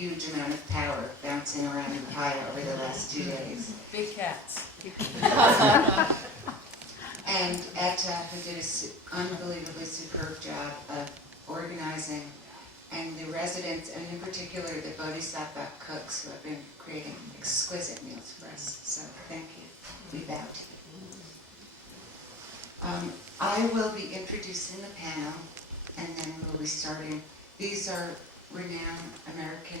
huge amount of power bouncing around in Pi over the last 2 days. Big cats. And Etta, who did an unbelievably superb job of organizing, and the residents, and in particular the Bodhisattva cooks who have been creating exquisite meals for us. So thank you. We bow to you. I will be introducing the panel, and then we'll be starting. These are renowned American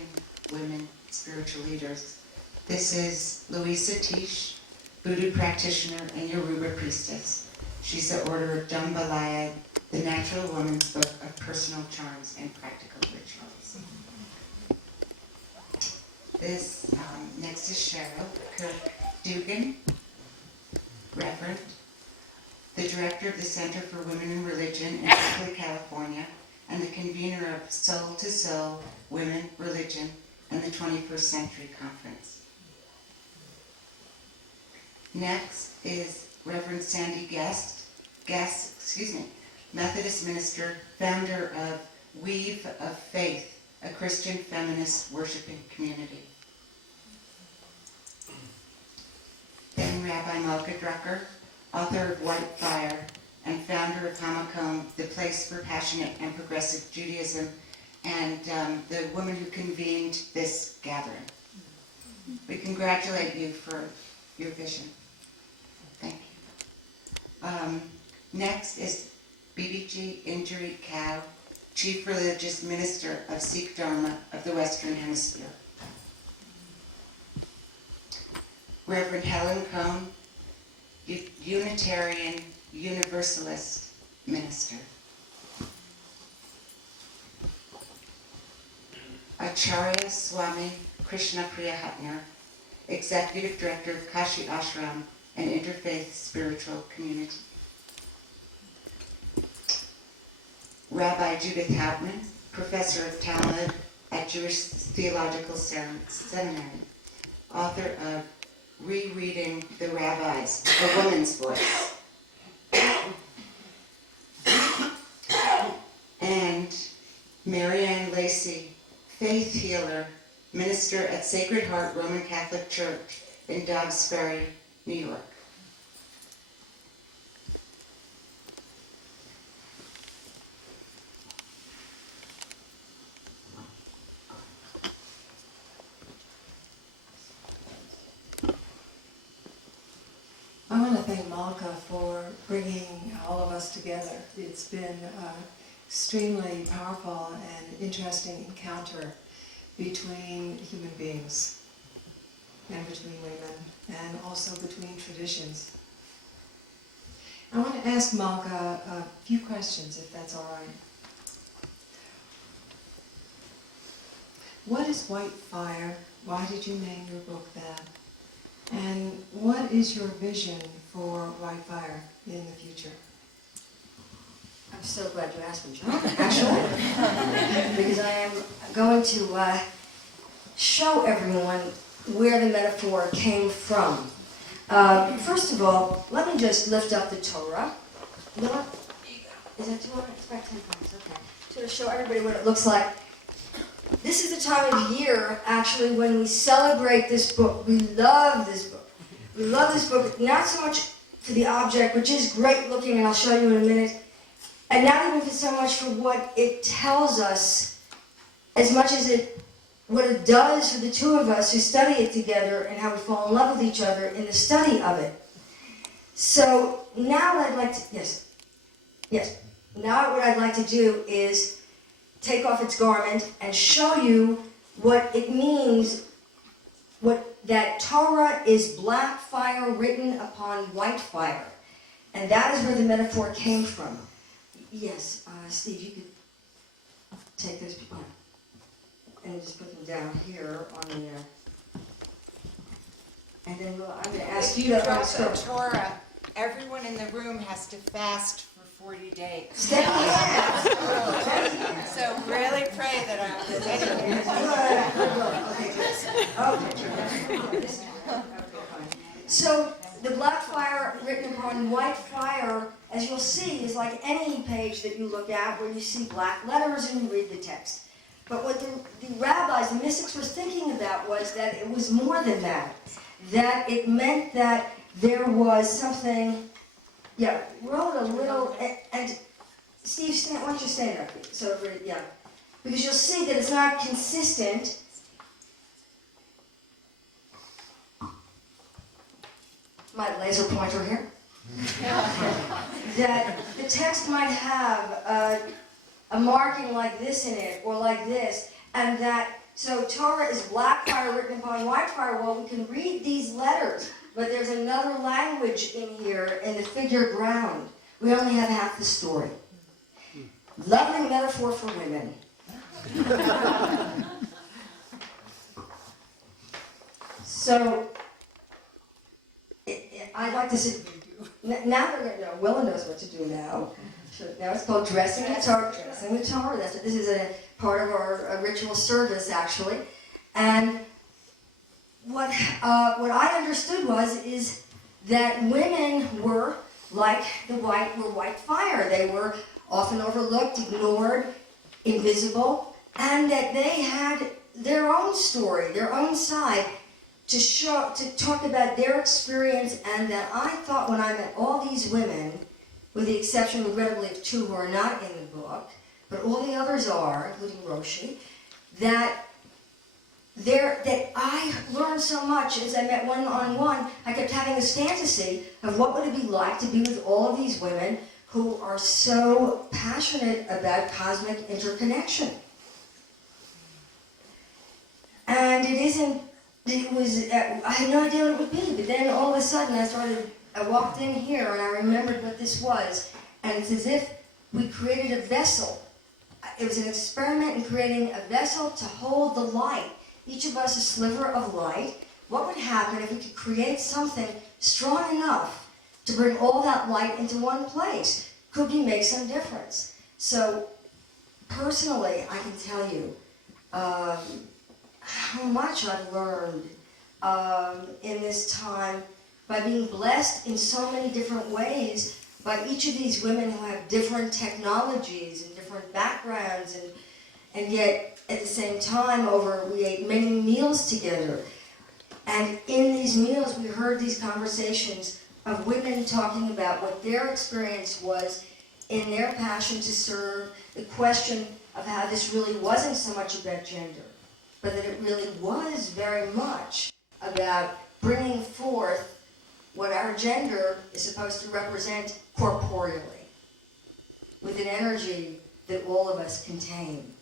women spiritual leaders. This is Louisa Tish, Voodoo practitioner and Yoruba priestess. She's the Order of Jambalaya, the Natural Woman's Book of Personal Charms and Practical Rituals. This next is Cheryl Kirk Dugan, Reverend, the director of the Center for Women in Religion in Berkeley, California, and the convener of Soul to Soul, Women, Religion, and the 21st Century Conference. Next is Reverend Sandy Guest, Methodist minister, founder of Weave of Faith, a Christian feminist worshiping community. Then Rabbi Malka Drucker, author of White Fire, and founder of Hamakom, the place for passionate and progressive Judaism, and the woman who convened this gathering. We congratulate you for your vision. Thank you. Next is BBG Injuri Kao, Chief Religious Minister of Sikh Dharma of the Western Hemisphere. Reverend Helen Cohn, Unitarian Universalist Minister. Acharya Swami Krishna Priya Hutner, Executive Director of Kashi Ashram, an interfaith spiritual community. Rabbi Judith Hauptman, Professor of Talmud at Jewish Theological Seminary, author of Rereading the Rabbis, A Woman's Voice. And Marianne Lacey, faith healer, minister at Sacred Heart Roman Catholic Church in Dobbs Ferry, New York. I want to thank Malka for bringing all of us together. It's been an extremely powerful and interesting encounter between human beings and between women and also between traditions. I want to ask Malka a few questions, if that's all right. What is White Fire? Why did you name your book that? And what is your vision for White Fire in the future? I'm so glad you asked me, John, actually, because I am going to show everyone where the metaphor came from. First of all, let me just lift up the Torah. You know what? Is that Torah? It's about 10 points, okay. So to show everybody what it looks like. This is the time of year, actually, when we celebrate this book. We love this book. We love this book, not so much for the object, which is great looking, and I'll show you in a minute, and not even so much for what it tells us, as much as what it does for the two of us who study it together and how we fall in love with each other in the study of it. So now what I'd like to, yes. Now what I'd like to do is take off its garment and show you what it means, that Torah is black fire written upon white fire. And that is where the metaphor came from. Yes, Steve, you could take those and just put them down here on the, and then I'm going to ask you to drop the Torah, everyone in the room has to fast for 40 days. Step back. So really pray that So the black fire written upon white fire, as you'll see, is like any page that you look at where you see black letters and you read the text. But what the rabbis, the mystics were thinking about was that it was more than that. That it meant that there was something, yeah, wrote a little, and Steve, why don't you stand up? So, yeah. Because you'll see that it's not consistent. My laser pointer here. That the text might have a marking like this in it, or like this, and that, so Torah is black fire written upon white fire. Well, we can read these letters, but there's another language in here in the figure ground. We only have half the story. Lovely metaphor for women. So, I'd like to say, now they're going to know, Willa knows what to do now. Now it's called dressing the Torah. Dressing the Torah. This is a part of our ritual service, actually. And what I understood is that women were like white fire. They were often overlooked, ignored, invisible, and that they had their own story, their own side to talk about their experience. And that I thought when I met all these women, with the exception, regrettably, of 2 who are not in the book, but all the others are, including Roshi, that I learned so much as I met one-on-one. I kept having this fantasy of what would it be like to be with all of these women who are so passionate about cosmic interconnection. And I had no idea what it would be, but then all of a sudden I walked in here and I remembered what this was, and it's as if we created a vessel. It was an experiment in creating a vessel to hold the light. Each of us a sliver of light. What would happen if we could create something strong enough to bring all that light into one place? Could we make some difference? So, personally, I can tell you how much I've learned in this time by being blessed in so many different ways by each of these women who have different technologies and different backgrounds, and yet at the same time we ate many meals together. And in these meals we heard these conversations of women talking about what their experience was in their passion to serve, the question of how this really wasn't so much about gender, but that it really was very much about bringing forth what our gender is supposed to represent corporeally, with an energy that all of us contain.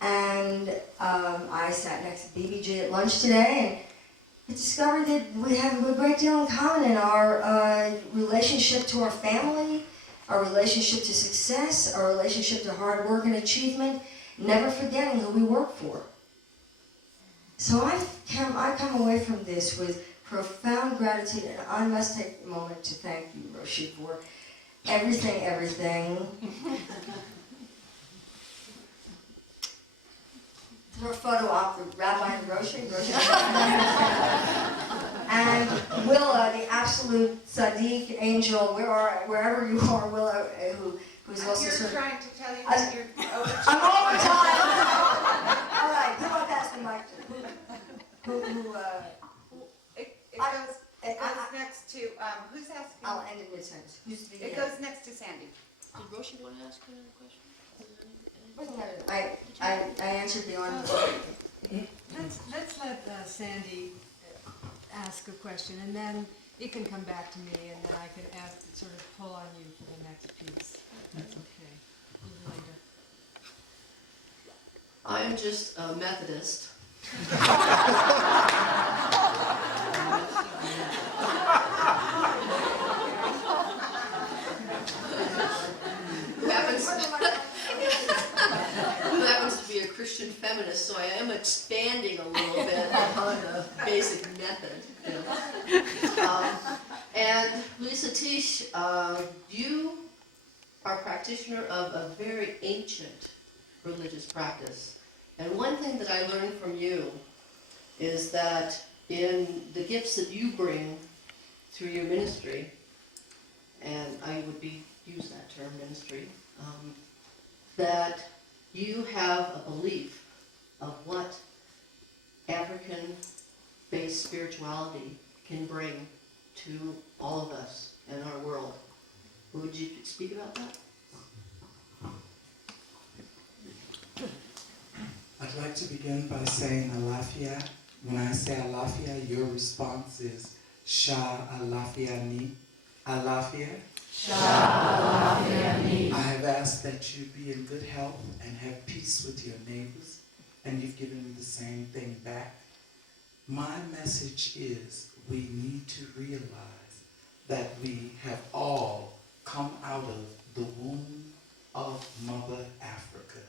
And I sat next to BBG at lunch today and discovered that we have a great deal in common in our relationship to our family, our relationship to success, our relationship to hard work and achievement, never forgetting who we work for. So I come away from this with profound gratitude, and I must take a moment to thank you, Roshi, for everything. Throw a photo op with Rabbi and Roshi. And Willa, the absolute Sadiq angel, wherever you are, Willa, who's also You're trying to tell you I- that you're over. I'm over time. All right, who want to pass the mic to? It goes next to, who's asking? I'll end in mid-sentence. Who's the? It goes next to Sandy. Did Roshi want to ask a question? I answered the on. Let's let Sandy ask a question, and then it can come back to me, and then I can sort of pull on you for the next piece. That's okay. Linda. I am just a Methodist. Who happens to be a Christian feminist, so I am expanding a little bit on the basic method. And Lisa Tish, you are a practitioner of a very ancient religious practice. And one thing that I learned from you is that in the gifts that you bring through your ministry, and I would use that term, ministry, that you have a belief of what African-based spirituality can bring to all of us in our world. Would you speak about that? I'd like to begin by saying Alafia. When I say Alafia, your response is Sha Alafia Ni. Alafia. Sha Alafia Ni. I have asked that you be in good health and have peace with your neighbors, and you've given me the same thing back. My message is we need to realize that we have all come out of the womb of Mother Africa.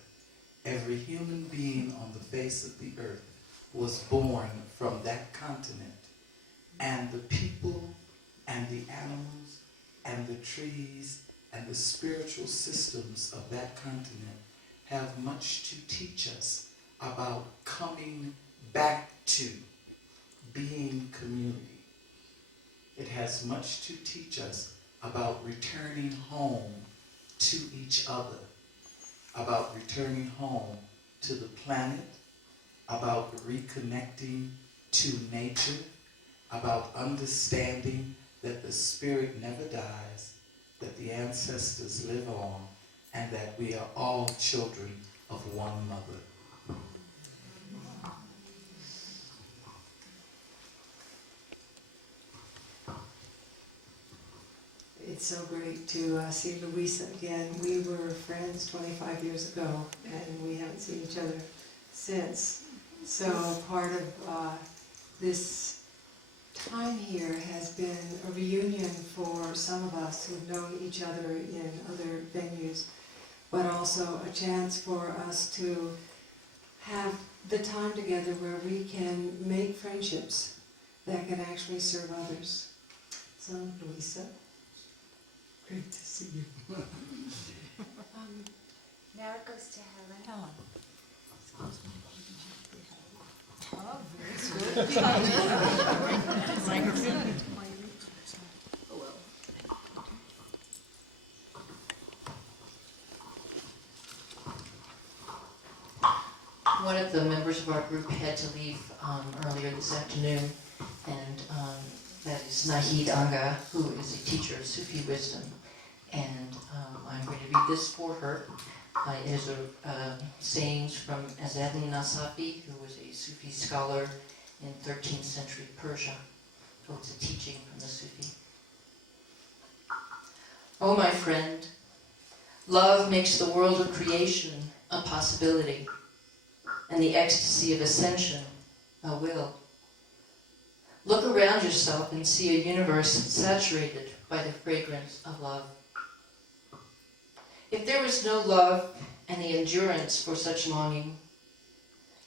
Every human being on the face of the earth was born from that continent. And the people and the animals and the trees and the spiritual systems of that continent have much to teach us about coming back to being community. It has much to teach us about returning home to each other, about returning home to the planet, about reconnecting to nature, about understanding that the spirit never dies, that the ancestors live on, and that we are all children of one mother. It's so great to see Louisa again. We were friends 25 years ago, and we haven't seen each other since. So part of this time here has been a reunion for some of us who've known each other in other venues, but also a chance for us to have the time together where we can make friendships that can actually serve others. So, Louisa, great to see you. Now it goes to Helen. Oh, very good. One of the members of our group had to leave earlier this afternoon, and that is Nahid Anga, who is a teacher of Sufi wisdom. And I'm going to read this for her. It is a sayings from Azadin Nasafi, who was a Sufi scholar in 13th century Persia. So it's a teaching from the Sufi. Oh, my friend, love makes the world of creation a possibility, and the ecstasy of ascension a will. Look around yourself and see a universe saturated by the fragrance of love. If there was no love and the endurance for such longing,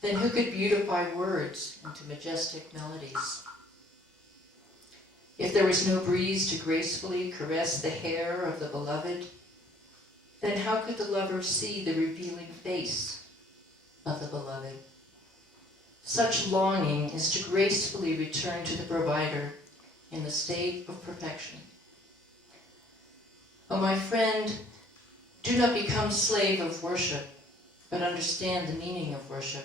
then who could beautify words into majestic melodies? If there was no breeze to gracefully caress the hair of the beloved, then how could the lover see the revealing face of the beloved? Such longing is to gracefully return to the provider in the state of perfection. Oh, my friend, do not become slave of worship, but understand the meaning of worship.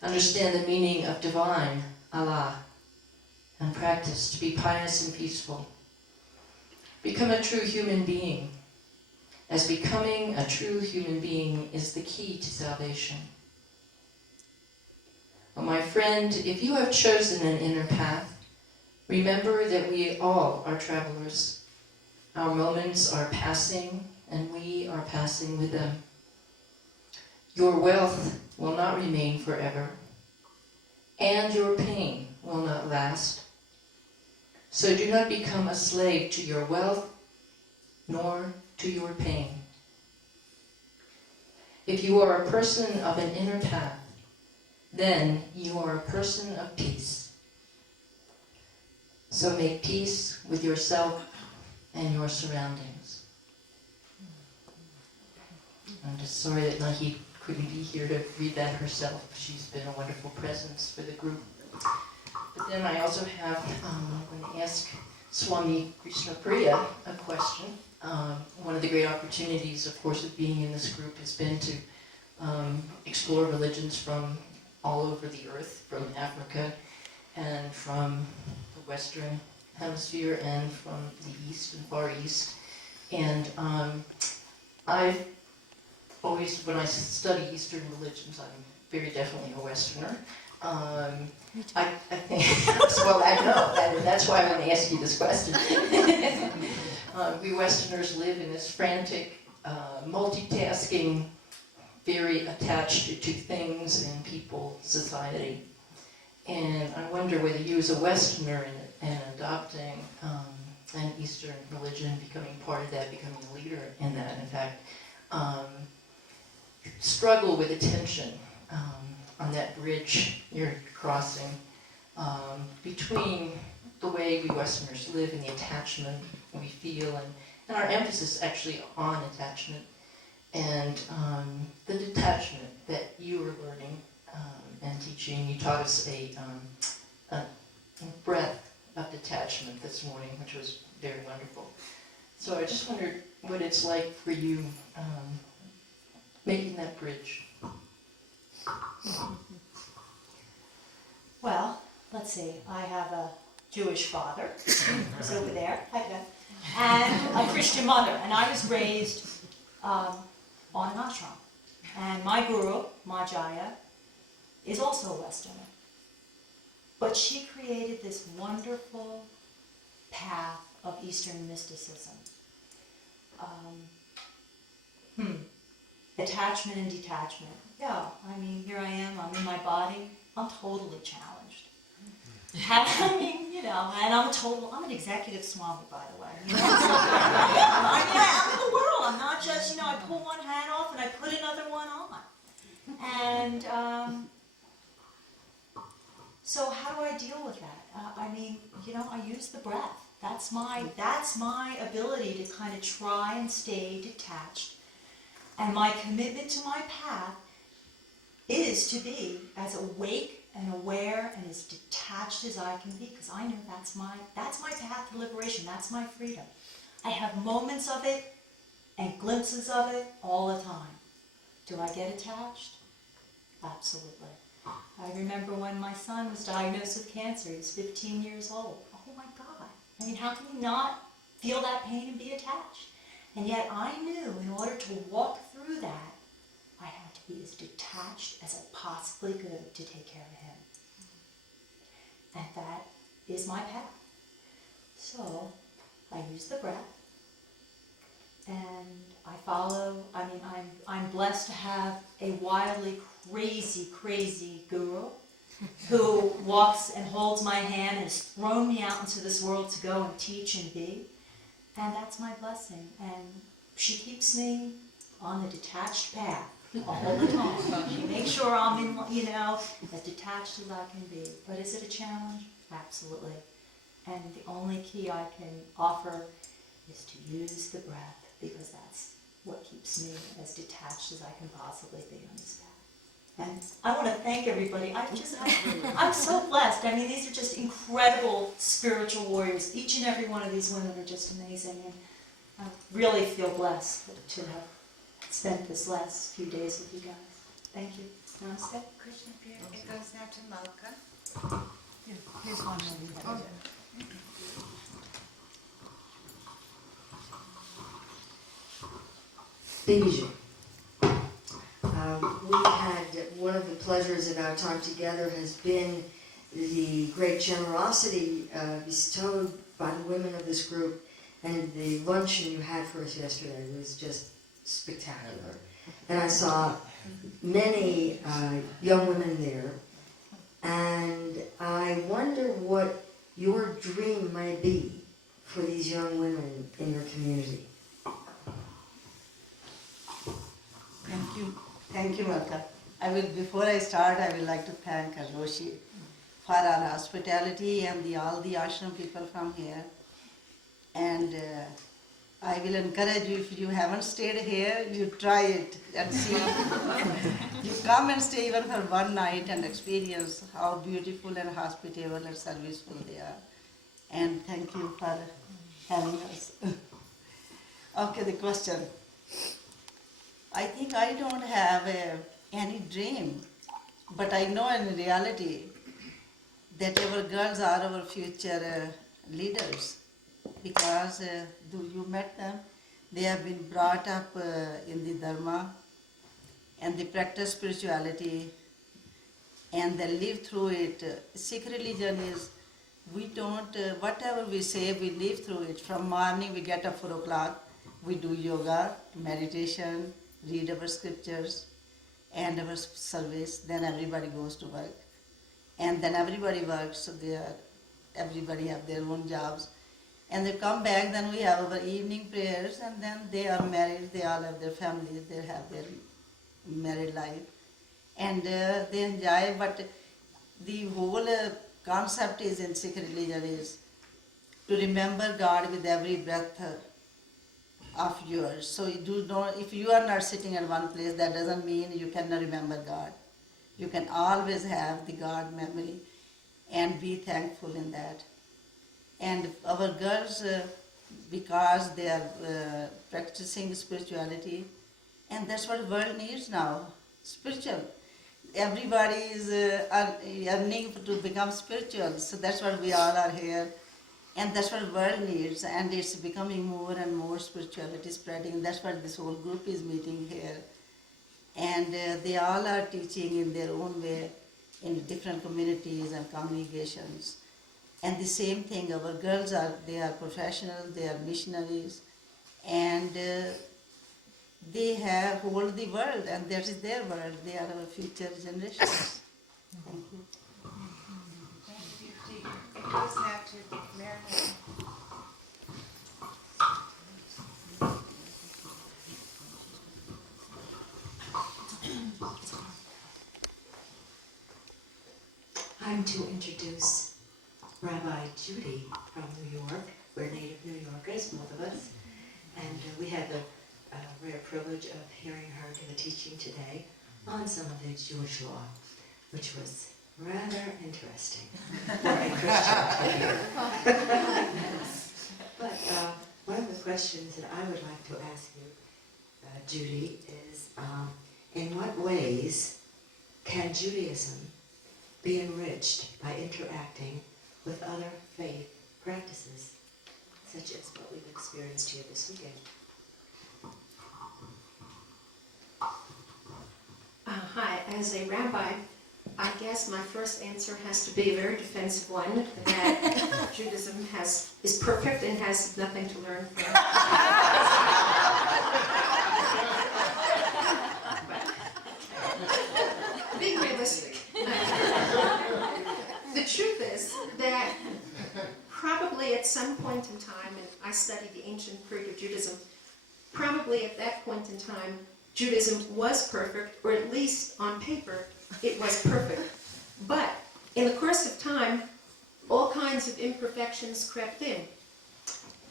Understand the meaning of divine, Allah, and practice to be pious and peaceful. Become a true human being, as becoming a true human being is the key to salvation. Oh, my friend, if you have chosen an inner path, remember that we all are travelers. Our moments are passing, and we are passing with them. Your wealth will not remain forever, and your pain will not last. So do not become a slave to your wealth, nor to your pain. If you are a person of an inner path, then you are a person of peace. So make peace with yourself and your surroundings. I'm just sorry that Nahid couldn't be here to read that herself. She's been a wonderful presence for the group. But then I also have, I'm going to ask Swami Krishnapriya a question. One of the great opportunities, of course, of being in this group has been to explore religions from all over the earth, from Africa and from the Western Hemisphere and from the East and Far East. And I've always, when I study Eastern religions, I'm very definitely a Westerner. I think, well, I know, that's why I want to ask you this question. We Westerners live in this frantic, multitasking, very attached to things and people society. And I wonder whether you as a Westerner and adopting an Eastern religion, becoming part of that, becoming a leader in that, in fact, struggle with attention on that bridge you're crossing between the way we Westerners live and the attachment we feel, and our emphasis actually on attachment, and the detachment that you were learning and teaching. You taught us a breadth of detachment this morning, which was very wonderful. So I just wondered what it's like for you making that bridge. Well, let's see. I have a Jewish father, who's over there, hi Ben, and a Christian mother. And I was raised on an ashram. And my guru, Majaya, is also a Westerner. But she created this wonderful path of Eastern mysticism. Attachment and detachment. Yeah, I mean, here I am, I'm in my body, I'm totally challenged. I mean, you know, and I'm an executive swami, by the way. You know? I'm in the world, I'm not just, you know, I pull one hat off and I put another one on. And so how do I deal with that? I mean, you know, I use the breath. That's my ability to kind of try and stay detached. And my commitment to my path is to be as awake and aware and as detached as I can be, because I know that's my path to liberation, that's my freedom. I have moments of it and glimpses of it all the time. Do I get attached? Absolutely. I remember when my son was diagnosed with cancer, he was 15 years old. Oh my God. I mean, how can you not feel that pain and be attached? And yet I knew in order to walk through that, I had to be as detached as I possibly could to take care of him. And that is my path. So I use the breath and I follow. I mean, I'm blessed to have a wildly crazy guru who walks and holds my hand and has thrown me out into this world to go and teach and be. And that's my blessing. And she keeps me on the detached path all the time. She makes sure I'm in, you know, as detached as I can be. But is it a challenge? Absolutely. And the only key I can offer is to use the breath, because that's what keeps me as detached as I can possibly be on this path. And I want to thank everybody. I'm so blessed. I mean, these are just incredible spiritual warriors. Each and every one of these women are just amazing. And I really feel blessed to have spent this last few days with you guys. Thank you. Namaste. Krishna Priya, it goes now to Malka. Here's one more. Bijou. We've had, one of the pleasures of our time together has been the great generosity bestowed by the women of this group, and the luncheon you had for us yesterday was just spectacular. And I saw many young women there, and I wonder what your dream might be for these young women in your community. Thank you, Malka. Before I start, I would like to thank Roshi for our hospitality and all the ashram people from here. And I will encourage you, if you haven't stayed here, you try it and see. You come and stay even for one night and experience how beautiful and hospitable and serviceful they are. and thank you for having us. Okay, the question. I think I don't have any dream, but I know in reality that our girls are our future leaders, because you met them. They have been brought up in the Dharma, and they practice spirituality, and they live through it. Sikh religion is, we don't, whatever we say, we live through it. From morning we get up 4 o'clock, we do yoga, meditation, read our scriptures and our service, then everybody goes to work. And then everybody works, so everybody have their own jobs. And they come back, then we have our evening prayers, and then they are married, they all have their families, they have their married life. And they enjoy, but the whole concept is in Sikh religion is to remember God with every breath of yours. So if you are not sitting at one place, that doesn't mean you cannot remember God. You can always have the God memory and be thankful in that. And our girls, because they are practicing spirituality, and that's what the world needs now, spiritual. Everybody is yearning to become spiritual, so that's what we all are here. And that's what the world needs, and it's becoming more and more spirituality spreading. That's what this whole group is meeting here. And they all are teaching in their own way in different communities and congregations. And the same thing, our girls they are professionals, they are missionaries, and they have hold the world, and that is their world. They are our future generations. Thank you. It goes now to Marilyn. I'm to introduce Rabbi Judy from New York. We're native New Yorkers, both of us, and we had the rare privilege of hearing her give a teaching today on some of the Jewish law, which was rather interesting for a Christian to hear. But one of the questions that I would like to ask you, Judy, is in what ways can Judaism be enriched by interacting with other faith practices, such as what we've experienced here this weekend? Hi, as a rabbi, I guess my first answer has to be a very defensive one, that Judaism is perfect and has nothing to learn from. But, being realistic, the truth is that probably at some point in time, and I studied the ancient period of Judaism, probably at that point in time, Judaism was perfect, or at least on paper, it was perfect. But in the course of time, all kinds of imperfections crept in.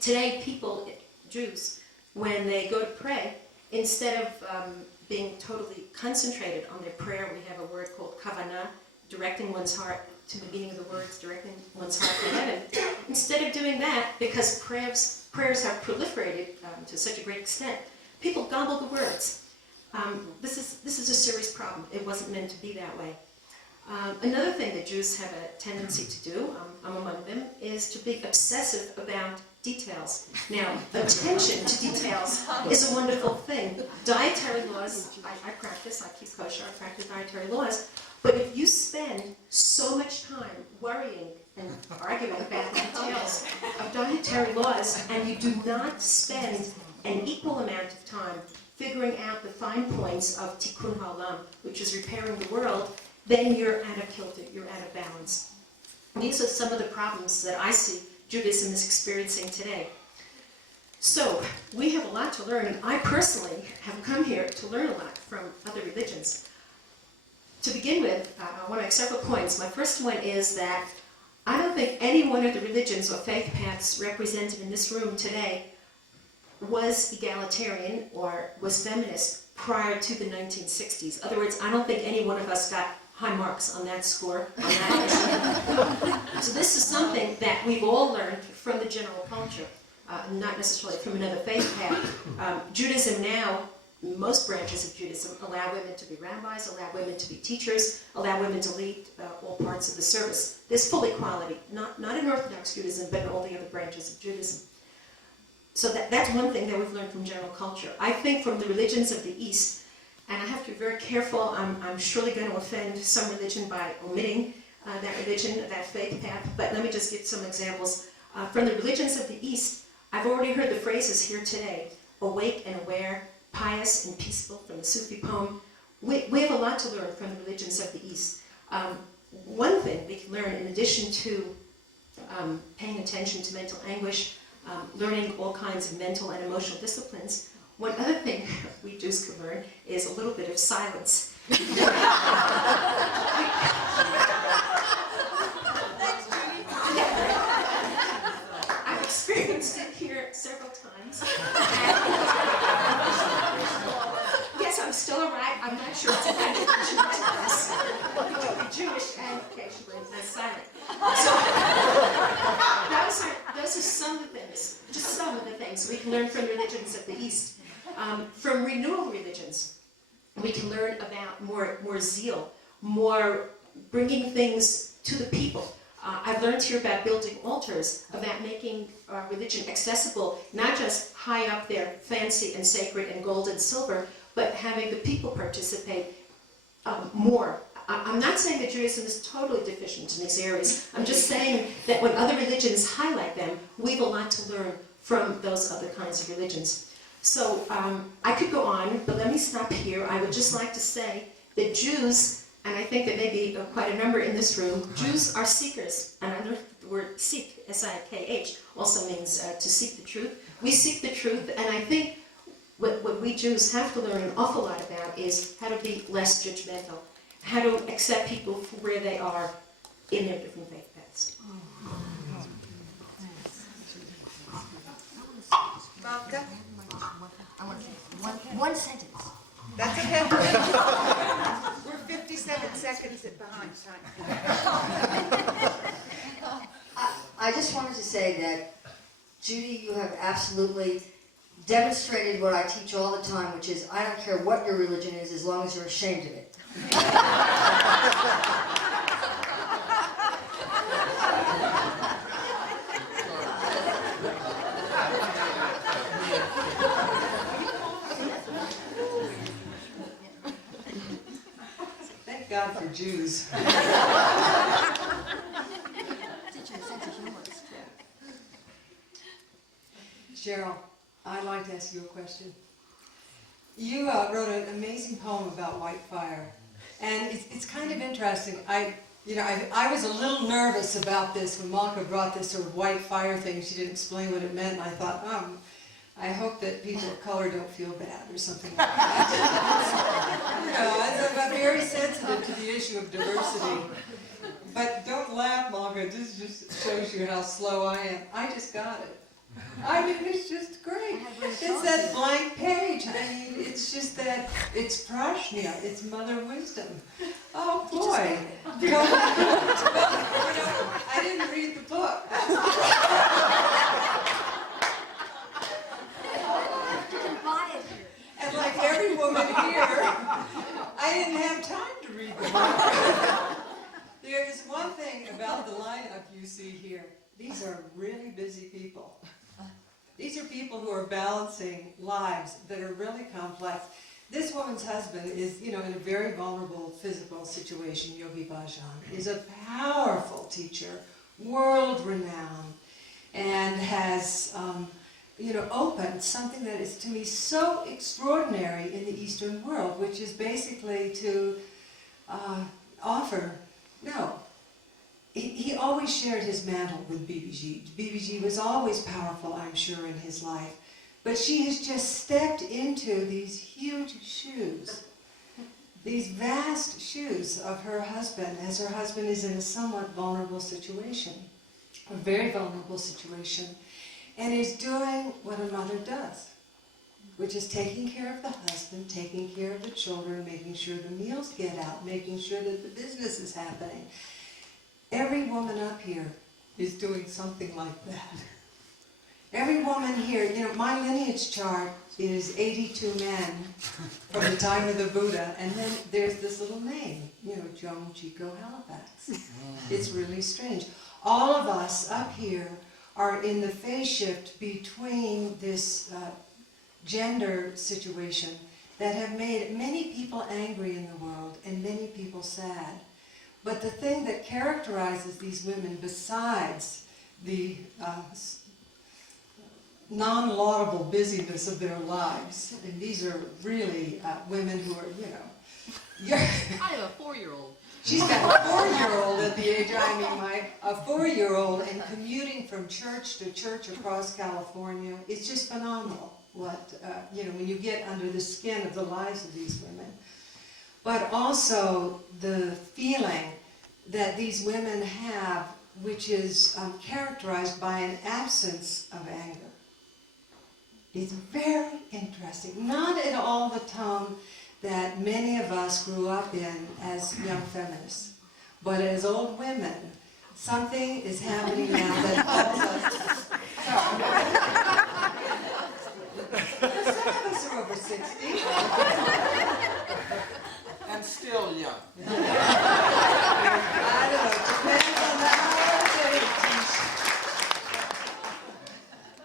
Today, people, Jews, when they go to pray, instead of being totally concentrated on their prayer, we have a word called kavanah, directing one's heart to the meaning of the words, directing one's heart to heaven. Instead of doing that, because prayers have proliferated to such a great extent, people gobble the words. This is a serious problem. It wasn't meant to be that way. Another thing that Jews have a tendency to do, I'm among them, is to be obsessive about details. Now, attention to details is a wonderful thing. Dietary laws, I practice, I keep kosher, I practice dietary laws, but if you spend so much time worrying and arguing about the details of dietary laws, and you do not spend an equal amount of time figuring out the fine points of tikkun haolam, which is repairing the world, then you're out of kilter, you're out of balance. And these are some of the problems that I see Judaism is experiencing today. So, we have a lot to learn, and I personally have come here to learn a lot from other religions. To begin with, I want to make several points. My first one is that I don't think any one of the religions or faith paths represented in this room today was egalitarian or was feminist prior to the 1960s. In other words, I don't think any one of us got high marks on that score, on that issue. So this is something that we've all learned from the general culture, not necessarily from another faith path. Judaism now, most branches of Judaism allow women to be rabbis, allow women to be teachers, allow women to lead all parts of the service. There's full equality, not in Orthodox Judaism, but in all the other branches of Judaism. So that's one thing that we've learned from general culture. I think from the religions of the East, and I have to be very careful, I'm surely going to offend some religion by omitting that religion, that faith path, but let me just give some examples. From the religions of the East, I've already heard the phrases here today, awake and aware, pious and peaceful, from the Sufi poem. We have a lot to learn from the religions of the East. One thing we can learn, in addition to paying attention to mental anguish, learning all kinds of mental and emotional disciplines, one other thing we Jews can learn is a little bit of silence. I've experienced it here several times. Yes, I'm still a right. I'm not sure it's a right to Jewish and occasionally silent. So those are some of the things, just some of the things we can learn from religions of the East. From renewal religions, we can learn about more zeal, more bringing things to the people. I've learned here about building altars, about making religion accessible, not just high up there, fancy and sacred and gold and silver, but having the people participate more. I'm not saying that Judaism is totally deficient in these areas. I'm just saying that when other religions highlight them, we have a lot to learn from those other kinds of religions. So I could go on, but let me stop here. I would just like to say that Jews, and I think that maybe quite a number in this room, Jews are seekers. And I learned the word seek, S-I-K-H, also means to seek the truth. We seek the truth, and I think what we Jews have to learn an awful lot about is how to be less judgmental, how to accept people for where they are in their different faith paths. Malka? I want one sentence. That's okay. We're 57 seconds behind time. I just wanted to say that, Judy, you have absolutely demonstrated what I teach all the time, which is I don't care what your religion is as long as you're ashamed of it. Thank God for Jews. Cheryl, I'd like to ask you a question. You wrote an amazing poem about white fire, and it's kind of interesting. I was a little nervous about this when Malka brought this sort of white fire thing. She didn't explain what it meant, and I thought, I hope that people of color don't feel bad or something like that. I'm very sensitive to the issue of diversity. But don't laugh, Malka. This just shows you how slow I am. I just got it. I mean, it's just great. It's that blank page. I mean, it's just that, it's prashnya, it's mother wisdom. Oh boy. I didn't read the book. And like every woman here, I didn't have time to read the book. There is one thing about the lineup you see here. These are really busy people. These are people who are balancing lives that are really complex. This woman's husband is, in a very vulnerable physical situation. Yogi Bhajan is a powerful teacher, world-renowned, and has, opened something that is to me so extraordinary in the Eastern world, which is basically to offer, He always shared his mantle with BBG. BBG was always powerful, I'm sure, in his life. But she has just stepped into these huge shoes, these vast shoes of her husband, as her husband is in a somewhat vulnerable situation, a very vulnerable situation, and is doing what a mother does. which is taking care of the husband, taking care of the children, making sure the meals get out, making sure that the business is happening. Every woman up here is doing something like that. Every woman here, you know, my lineage chart is 82 men from the time of the Buddha, and then there's this little name, you know, Joan Chico Halifax. It's really strange. All of us up here are in the phase shift between this gender situation that have made many people angry in the world and many people sad. But the thing that characterizes these women, besides the non-laudable busyness of their lives, and these are really women who are, you know, I have a 4-year-old. she's got a 4-year-old at the age, I mean, a 4-year-old, and commuting from church to church across California. It's just phenomenal what, you know, when you get under the skin of the lives of these women. But also the feeling that these women have, which is characterized by an absence of anger. It's very interesting. Not at all the tone that many of us grew up in as young feminists, but as old women, something is happening now that calls us. Some of us are over 60. And still young. I don't know, depends on the holiday.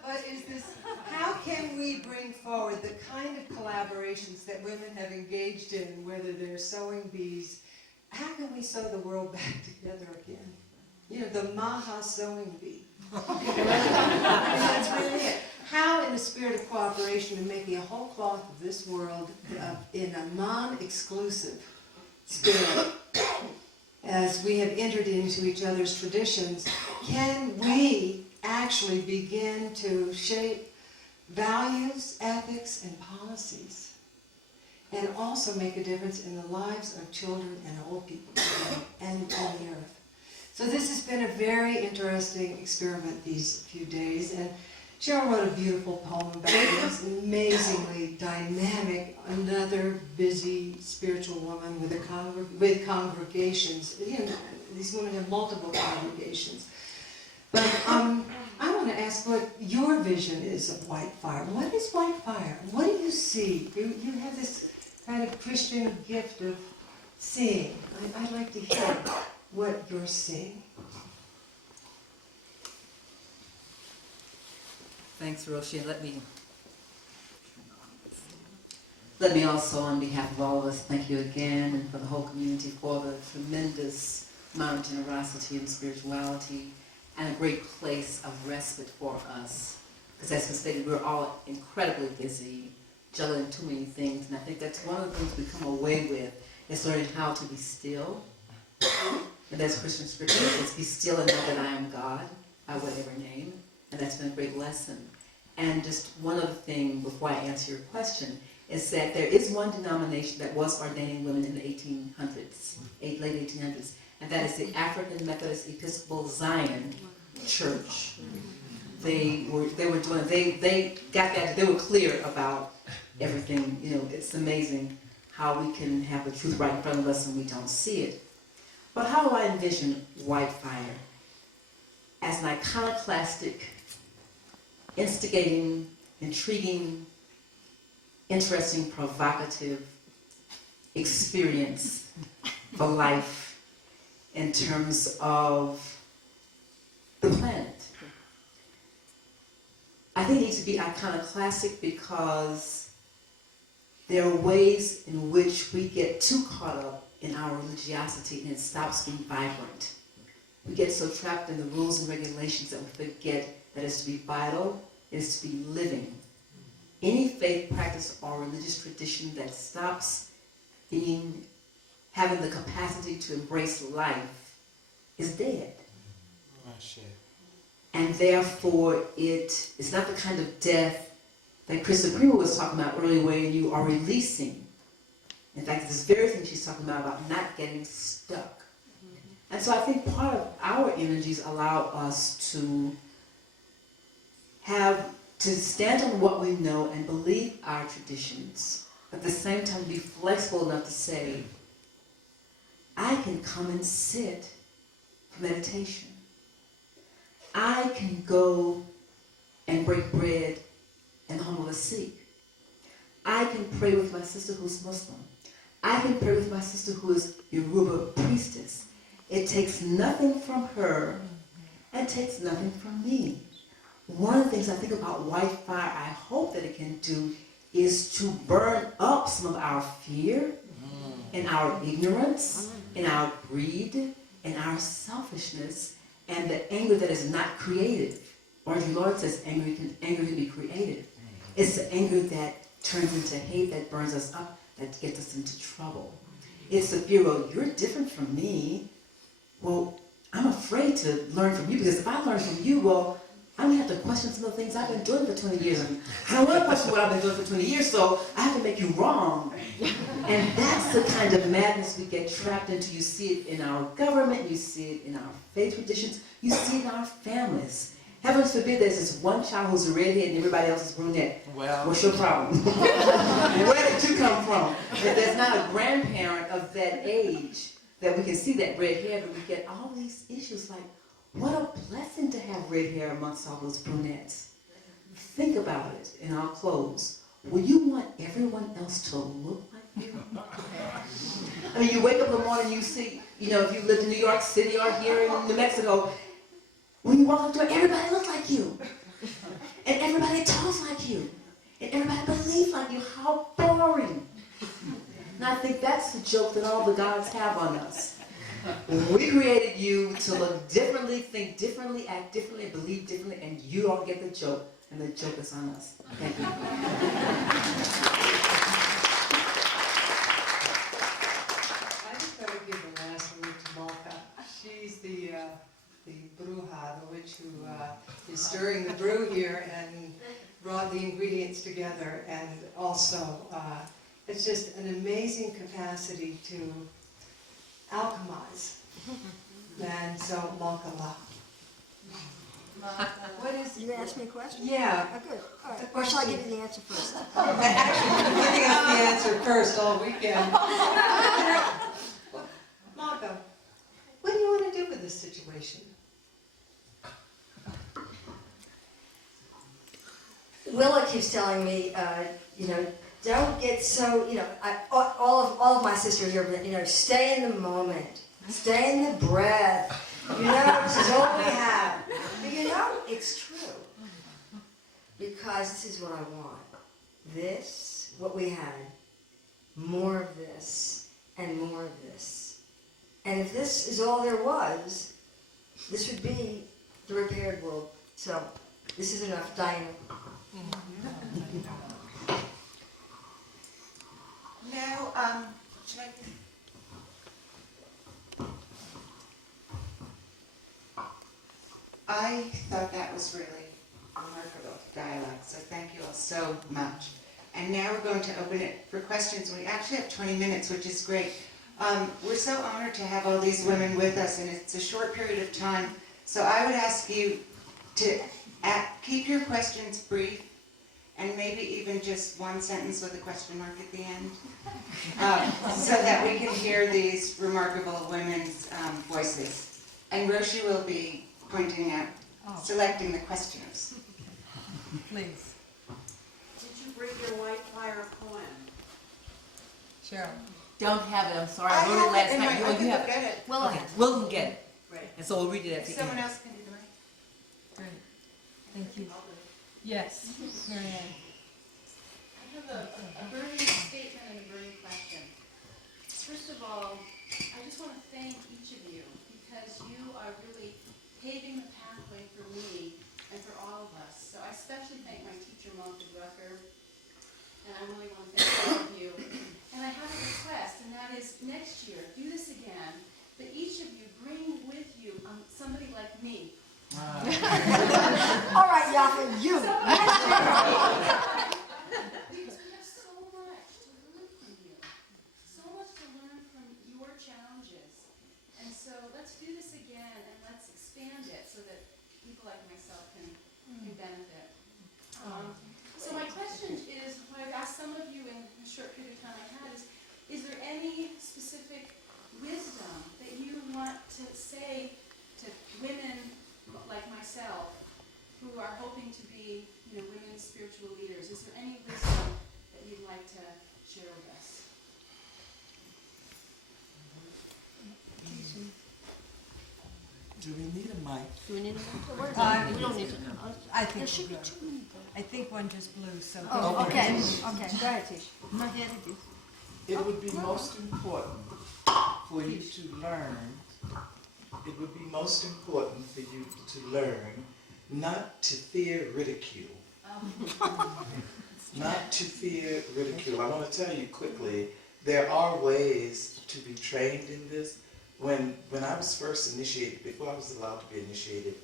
But is this, how can we bring forward the kind of collaborations that women have engaged in, whether they're sewing bees, how can we sew the world back together again? You know, the Maha sewing bee. I mean, that's really it. How, in the spirit of cooperation and making a whole cloth of this world in a non-exclusive spirit, as we have entered into each other's traditions, can we actually begin to shape values, ethics, and policies, and also make a difference in the lives of children and old people and on the earth? So this has been a very interesting experiment these few days, and Cheryl wrote a beautiful poem about this, amazingly dynamic, another busy spiritual woman with congregations. You know, these women have multiple congregations. But I want to ask what your vision is of white fire. What is white fire? What do you see? You have this kind of Christian gift of seeing. I'd like to hear what you're seeing. Thanks, Roshi. And let me also, on behalf of all of us, thank you again, and for the whole community, for the tremendous amount of generosity and spirituality, and a great place of respite for us. Because as was stated, we're all incredibly busy, juggling too many things, and I think that's one of the things we come away with, is learning how to be still. And as Christian scripture says, be still and know that I am God, by whatever name. And that's been a great lesson. And just one other thing before I answer your question is that there is one denomination that was ordaining women in the 1800s, late 1800s, and that is the African Methodist Episcopal Zion Church. They got that, they were clear about everything. You know, it's amazing how we can have the truth right in front of us and we don't see it. But how do I envision white fire? As an iconoclastic, instigating, intriguing, interesting, provocative experience for life in terms of the planet. I think it needs to be iconoclastic because there are ways in which we get too caught up in our religiosity and it stops being vibrant. We get so trapped in the rules and regulations that we forget that it's to be vital, it's to be living. Any faith, practice, or religious tradition that stops having the capacity to embrace life is dead. And therefore, it's not the kind of death that Krista Prima was talking about earlier, where you are releasing. In fact, this very thing she's talking about not getting stuck. And so I think part of our energies allow us to to stand on what we know and believe our traditions, but at the same time be flexible enough to say, I can come and sit for meditation. I can go and break bread in the home of a Sikh. I can pray with my sister who's Muslim. I can pray with my sister who is Yoruba priestess. It takes nothing from her and takes nothing from me. One of the things I think about white fire, I hope that it can do, is to burn up some of our fear and our ignorance and our greed and our selfishness and the anger that is not creative. Audre Lorde says anger can be creative. It's the anger that turns into hate, that burns us up, that gets us into trouble. It's the fear, well, you're different from me. Well, I'm afraid to learn from you, because if I learn from you, well, I'm going to have to question some of the things I've been doing for 20 years. And I don't want to question what I've been doing for 20 years, so I have to make you wrong. And that's the kind of madness we get trapped into. You see it in our government, you see it in our faith traditions, you see it in our families. Heavens forbid there's this one child who's a redhead and everybody else is brunette. Well, what's your problem? Where did you come from? If there's not a grandparent of that age that we can see that red hair, but we get all these issues like, what a blessing to have red hair amongst all those brunettes. Think about it in our clothes. Will you want everyone else to look like you? I mean, you wake up in the morning, you see, you know, if you live in New York City or here in New Mexico, when you walk up the door, everybody looks like you. And everybody talks like you. And everybody believes like you. How boring. And I think that's the joke that all the gods have on us. We created you to look differently, think differently, act differently, believe differently, and you don't get the joke, and the joke is on us. Thank you. I just got to give the last word to Malka. She's the bruja, the witch who is stirring the brew here and brought the ingredients together, and also it's just an amazing capacity to alchemize. And so, Malka La. What is? You gonna ask me a question? Yeah. Oh, good. All right. Or shall I give you the answer first? Actually, you've been giving us the answer first all weekend. Malka, what do you want to do with this situation? Willa keeps telling me, don't get so, all of my sisters are, stay in the moment, stay in the breath. This is all we have. But it's true. Because this is what I want. This, what we had, more of this, and more of this. And if this is all there was, this would be the repaired world. So, this is enough, Diana. Now, should I thought that was really remarkable dialogue, so thank you all so much. And now we're going to open it for questions. We actually have 20 minutes, which is great. We're so honored to have all these women with us, and it's a short period of time. So I would ask you to keep your questions brief, and maybe even just one sentence with a question mark at the end, so that we can hear these remarkable women's voices. And Roshi will be pointing out, selecting the questioners. Please. Did you bring your white fire poem? Cheryl. Don't have it, I'm sorry. I wrote it last night. I can You have look at it. Well, okay, we'll get it. Right. And so we'll read it at If the someone end. else can do the right. Great. Thank you. Yes, Marianne. I have a burning statement and a burning question. First of all, I just want to thank each of you because you are really paving the pathway for me and for all of us. So I especially thank my teacher, Malka, Drucker, and I really want to thank all of you. And I have a request, and that is next year, do this again, but each of you bring with you somebody like me. All right, Yafa, you. Because we have so much to learn from you. So much to learn from your challenges. And so let's do this again and let's expand it so that people like myself can benefit. myself who are hoping to be, women's spiritual leaders? Is there any wisdom that you'd like to share with us? Do we need a mic? Do we need to? We don't need to. I think There should be we're two. good. I think one just blew, so. Oh, okay, go ahead, Tish. No, here it is. It would be most important for you to learn, it would be most important for you to learn not to fear ridicule. Not to fear ridicule. I want to tell you quickly, there are ways to be trained in this. When I was first initiated, before I was allowed to be initiated,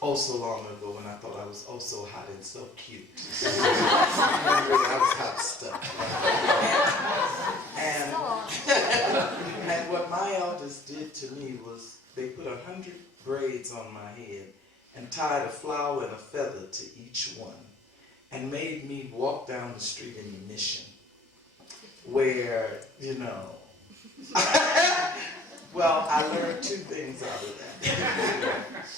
oh so long ago when I thought I was oh so hot and so cute. I was hot stuff. And what my elders did to me was they put 100 braids on my head and tied a flower and a feather to each one and made me walk down the street in the Mission where, well, I learned two things out of that.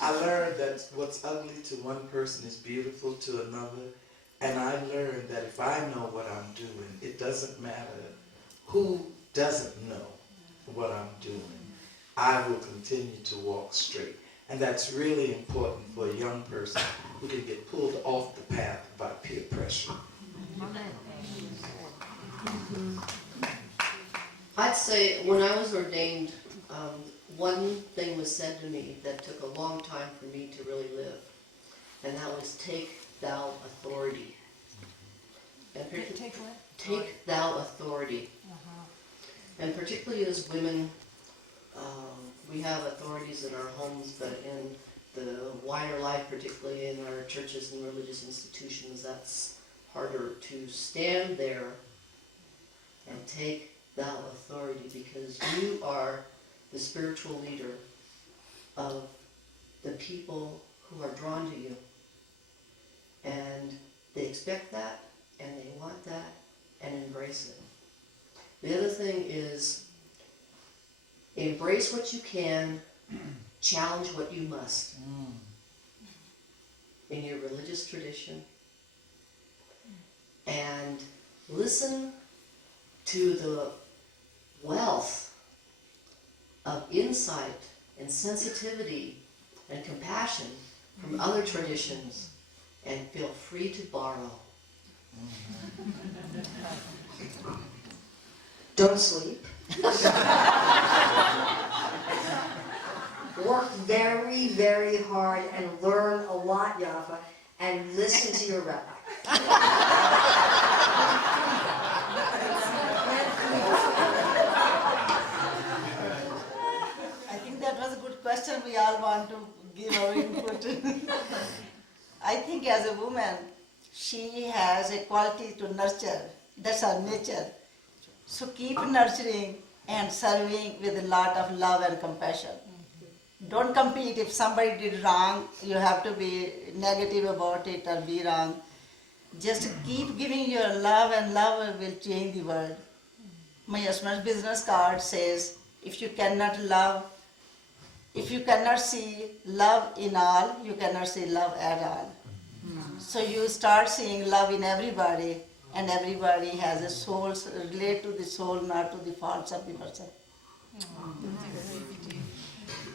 I learned that what's ugly to one person is beautiful to another. And I learned that if I know what I'm doing, it doesn't matter who doesn't know what I'm doing. I will continue to walk straight. And that's really important for a young person who can get pulled off the path by peer pressure. I'd say when I was ordained, one thing was said to me that took a long time for me to really live, and that was take thou authority. And Take what? take thou authority. And particularly as women, we have authorities in our homes, but in the wider life, particularly in our churches and religious institutions, that's harder to stand there and take thou authority, because you are the spiritual leader of the people who are drawn to you. And they expect that, and they want that, and embrace it. The other thing is, embrace what you can, challenge what you must. In your religious tradition, and listen to the wealth of insight and sensitivity and compassion from other traditions, and feel free to borrow. Don't sleep. Work very, very hard and learn a lot, Yafa, and listen to your rabbi. I think that was a good question. We all want to give our input. I think as a woman, she has a quality to nurture. That's our nature. So keep nurturing and serving with a lot of love and compassion. Don't compete. If somebody did wrong, you have to be negative about it or be wrong. Just keep giving your love, and love will change the world. My husband's business card says, if you cannot see love in all, you cannot see love at all. So you start seeing love in everybody, and everybody has a soul, relate to the soul, not to the faults of the person.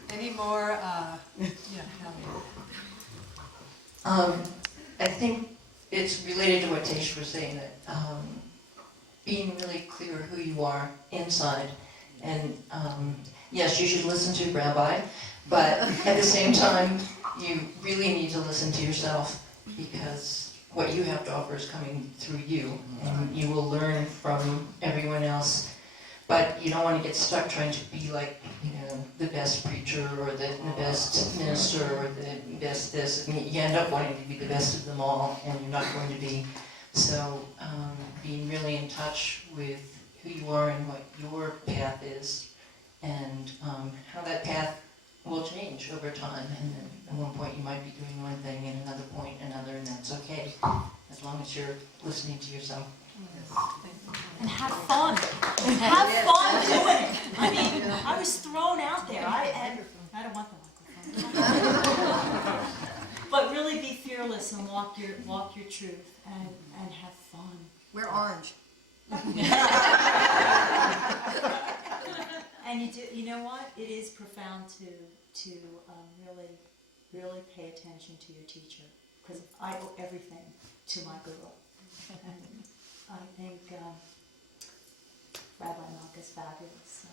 Any more, I think it's related to what Tish was saying, that being really clear who you are inside, and yes, you should listen to Rabbi, but at the same time, you really need to listen to yourself, because what you have to offer is coming through you, and you will learn from everyone else. But you don't want to get stuck trying to be like, the best preacher or the best minister or the best this. I mean, you end up wanting to be the best of them all, and you're not going to be. So being really in touch with who you are and what your path is, and how that path will change over time. And then at one point you might be doing one thing, and another point another, and that's okay, as long as you're listening to yourself. And have fun. Have fun doing it. I mean, I was thrown out there. I don't want the microphone. fearless and walk your truth and have fun. We're orange. And you know what? It is profound to really pay attention to your teacher, because I owe everything to my girl. And I think Rabbi Malka is fabulous.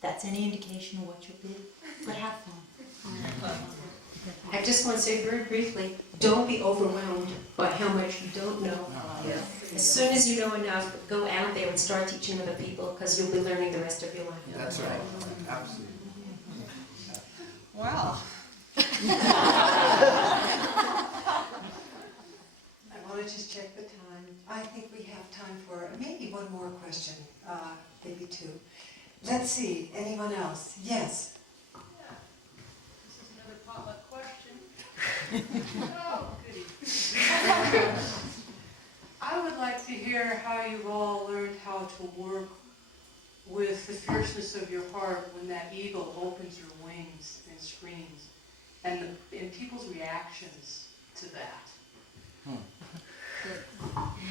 That's any indication of what you'll be, but have fun. I just want to say very briefly, don't be overwhelmed by how much you don't know. As soon as you know enough, go out there and start teaching other people, because you'll be learning the rest of your life. That's right, absolutely. Wow. I want to just check the time. I think we have time for maybe one more question, maybe two. Let's see, anyone else? Yes. This is another potluck question. Oh, goody. I would like to hear how you've all learned how to work with the fierceness of your heart when that eagle opens your wings and screams, and people's reactions to that.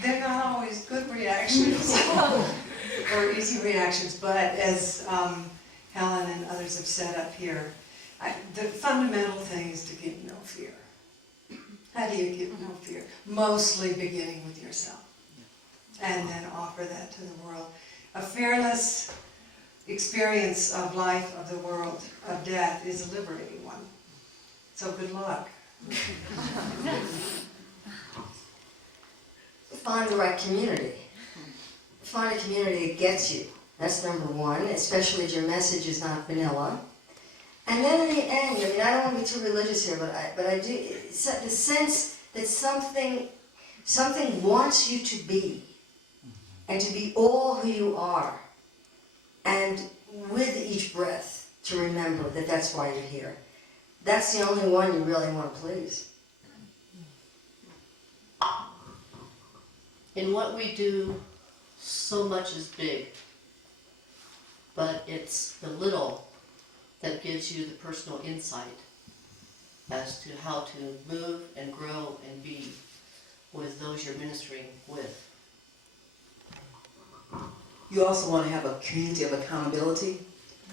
They're not always good reactions or easy reactions, but as Helen and others have said up here, the fundamental thing is to give no fear. How do you give no fear? Mostly beginning with yourself, and then offer that to the world. A fearless experience of life, of the world, of death is a liberating one. So good luck. Find the right community. Find a community that gets you. That's number one, especially if your message is not vanilla. And then in the end, I mean, I don't want to be too religious here, but I do, it's the sense that something wants you to be, and to be all who you are. And with each breath, to remember that that's why you're here. That's the only one you really want to please. In what we do, so much is big, but it's the little that gives you the personal insight as to how to move and grow and be with those you're ministering with. You also want to have a community of accountability.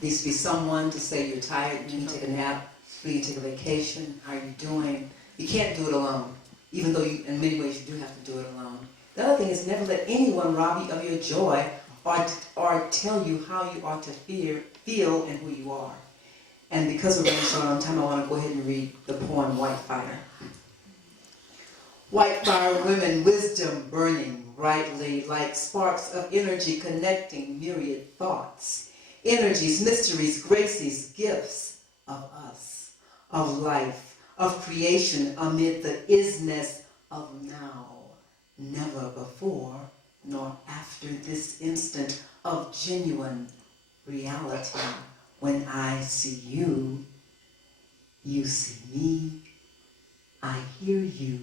There needs to be someone to say you're tired, you need to take a nap, you need to take a vacation, how are you doing? You can't do it alone, even though in many ways you do have to do it alone. The other thing is never let anyone rob you of your joy or tell you how you ought to feel and who you are. And because we're running short on time, I want to go ahead and read the poem White Fire. White fire women, wisdom burning brightly like sparks of energy connecting myriad thoughts. Energies, mysteries, graces, gifts of us, of life, of creation amid the isness of now. Never before nor after this instant of genuine reality. When I see you, you see me, I hear you,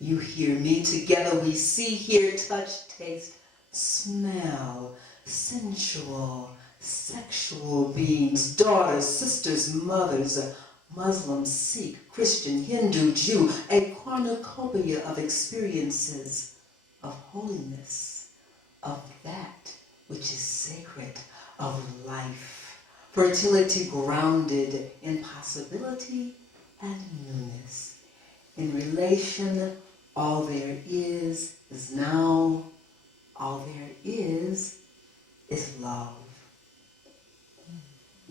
you hear me. Together we see, hear, touch, taste, smell, sensual, sexual beings, daughters, sisters, mothers, Muslim, Sikh, Christian, Hindu, Jew, a cornucopia of experiences of holiness, of that which is sacred, of life, fertility grounded in possibility and newness. In relation, all there is now, all there is love.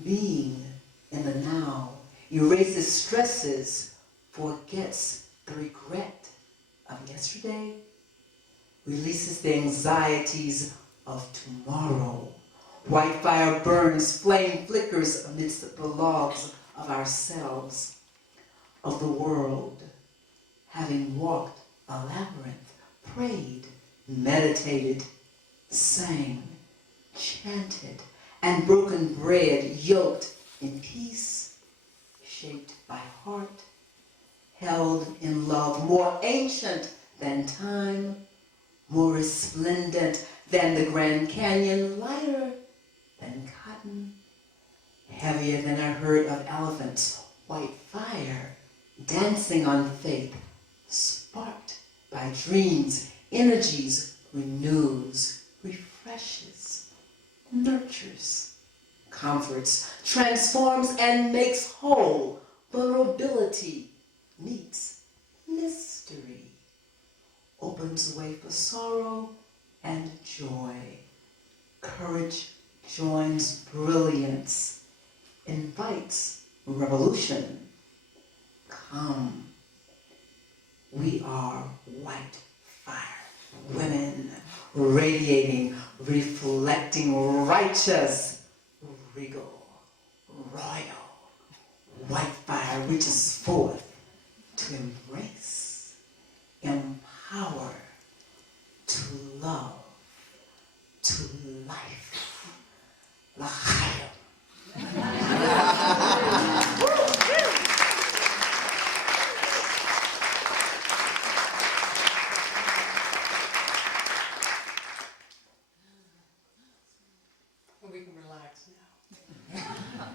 Being in the now erases stresses, forgets the regret of yesterday, releases the anxieties of tomorrow. White fire burns, flame flickers amidst the logs of ourselves, of the world, having walked a labyrinth, prayed, meditated, sang, chanted, and broken bread, yoked in peace, shaped by heart, held in love, more ancient than time, more resplendent than the Grand Canyon, lighter than cotton, heavier than a herd of elephants, white fire, dancing on faith, sparked by dreams, energies, renews, refreshes, nurtures, comforts, transforms, and makes whole. Vulnerability meets mystery, opens way for sorrow and joy. Courage joins brilliance, invites revolution. Come, we are white fire women, radiating, reflecting, righteous, regal, royal. White fire reaches forth to embrace, empower, to love, to life. L'chaim. We can relax now.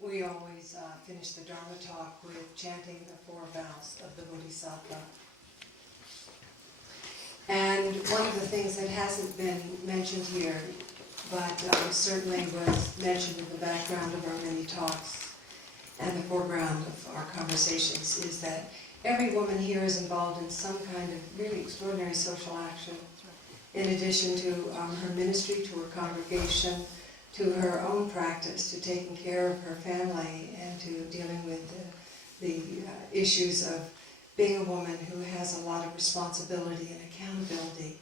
We always finish the Dharma talk with chanting the 4 vows of the Bodhisattva. And one of the things that hasn't been mentioned here, but certainly was mentioned in the background of our many talks and the foreground of our conversations, is that every woman here is involved in some kind of really extraordinary social action. In addition to her ministry, to her congregation, to her own practice, to taking care of her family, and to dealing with the issues of being a woman who has a lot of responsibility and accountability.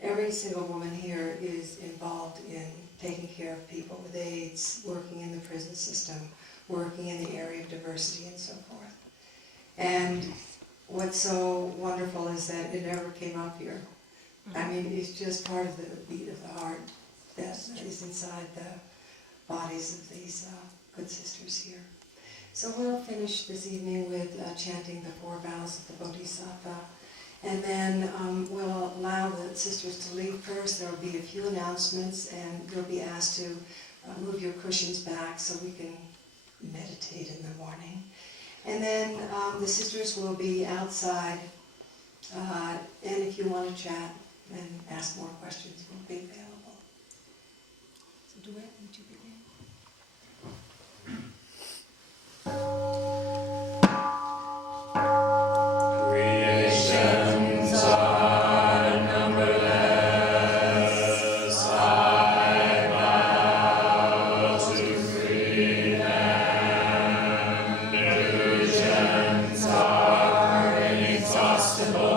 Every single woman here is involved in taking care of people with AIDS, working in the prison system, working in the area of diversity and so forth. And what's so wonderful is that it never came up here. I mean, it's just part of the beat of the heart that is inside the bodies of these good sisters here. So we'll finish this evening with chanting the 4 vows of the Bodhisattva, and then we'll allow the sisters to leave first. There will be a few announcements, and you'll be asked to move your cushions back so we can meditate in the morning. And then the sisters will be outside, and if you want to chat and ask more questions, we'll be available. So Duet, would you begin? Creations are numberless. I vow to free them. Illusions are inexhaustible.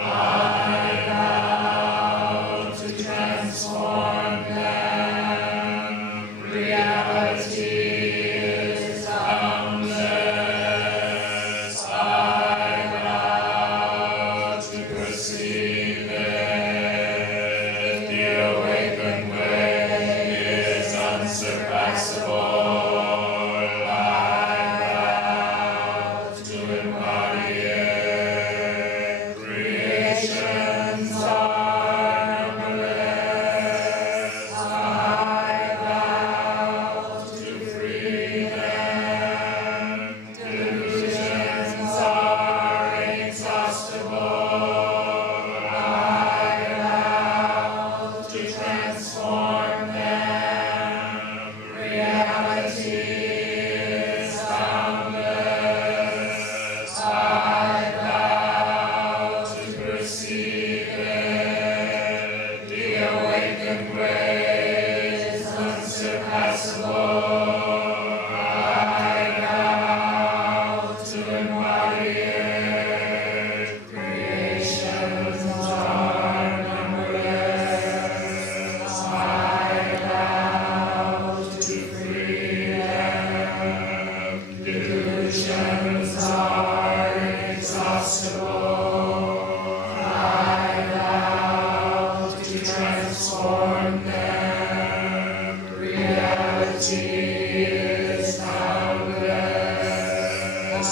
I vow to transform them. Reality is boundless. I vow to perceive it. The awakened way is unsurpassable. I vow to embody it. Creations are numberless. I vow to free them. Delusions are inexhaustible. I vow to transform them. Reality is boundless. I vow to perceive it. The awakened way is unsurpassable. I vow to embody it. Creations are numberless. I vow to free them. Delusions are inexhaustible. I vow to transform them. Reality is boundless.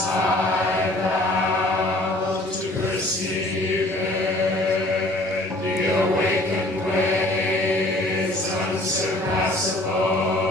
I vow to perceive it. The awakened way is unsurpassable.